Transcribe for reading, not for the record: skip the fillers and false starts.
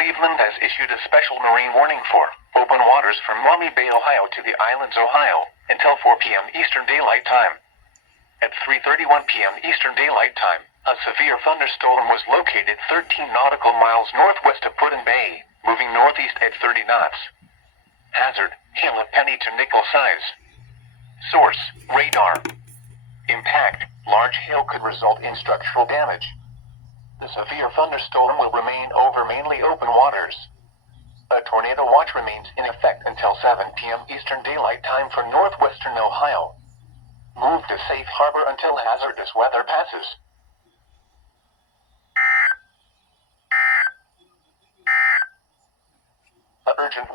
Cleveland has issued a special marine warning for open waters from Maumee Bay, Ohio to the Islands, Ohio, until 4 p.m. Eastern Daylight Time. At 3:31 p.m. Eastern Daylight Time, a severe thunderstorm was located 13 nautical miles northwest of Put-in Bay, moving northeast at 30 knots. Hazard, hail of penny to nickel size. Source, radar. Impact, large hail could result in structural damage. The severe thunderstorm will remain over mainly open waters. A tornado watch remains in effect until 7 p.m. Eastern Daylight Time for northwestern Ohio. Move to safe harbor until hazardous weather passes. A urgent